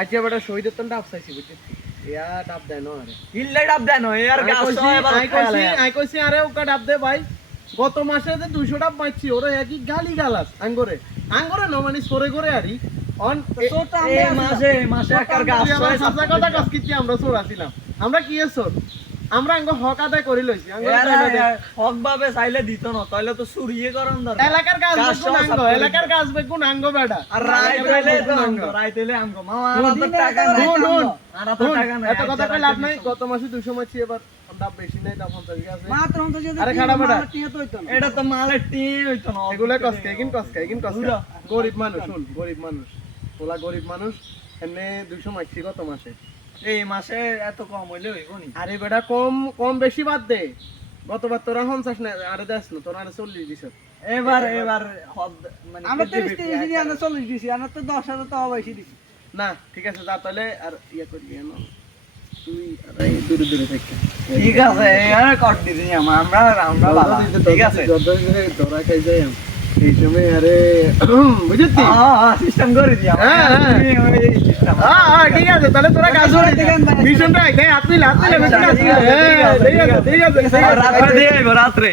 আজকে বেটা শহীদের তো ডাব চাইছি বুঝছিস ইয়া ডাব দেয় না আরে ইল্লে ডাব দেন এর গাছ আই কইছি আরে ওকা ডাব দে ভাই গত মাসে যে 200 ডাব পাইছি ওরে একই গালি গালাস আঙ্গরে ন মানে সরে করে আরি অন তোরটা এই আমরা মাসে একার গাছ সাজা কথা কস কিছি আমরা চোর আছিলাম আমরা কি এসর আমরা আঙ্গ হক আদায় করি লইছি আঙ্গ হক ভাবে চাইলে দিত না তাইলে তো চুরিয়ে করন দরকার এলাকার গাছ বেগুন আঙ্গ এলাকার গাছ বেগুন আঙ্গ বেটা আর রাইতেলে আমগো মামা আর তো টাকা নাই আর তো টাকা নাই এত কথা কই লাভ নাই গত মাসে 200 মাছি এবার ডাব বেশি নাই দাম 50 আছে মাত্র অন্তত যদি আরে খাড়া বেটা টিয়া তো হইতো না এটা তো মালের টিন হইতো না এগুলা কসকে কিন কসকে গরিব মানুষ শুন গরিব মানুষ ওলা গরিব মানুষ এমনি 200 মাছি গত মাসে এই মাসে এত কম হইলে হইব নি আরে বেটা কম বেশি বাদ দে গতবার তোরা 50 না আরে দেস না তোরা 40 দিছ এবার মানে আমরা 30 দিছি আমরা 40 দিছি আমরা তো 10,000 তো বেশি দিছি না ঠিক আছে যা তাহলে আর ইয়া করি না তুই আরে দূরে থেকে ঠিক আছে আর কট দিছি আমরা ভালো ঠিক আছে তোরা খাই যাই এই সময় আরে বুঝতি সিস্টেম করে দিয়া হ্যাঁ ঠিক আছে তাহলে তোরা কাজ করে মিশনটা দেখ আপনি লাভ দিলে ঠিক আছে ঠিক আছে রাত্রে দিয়ে রাত্রে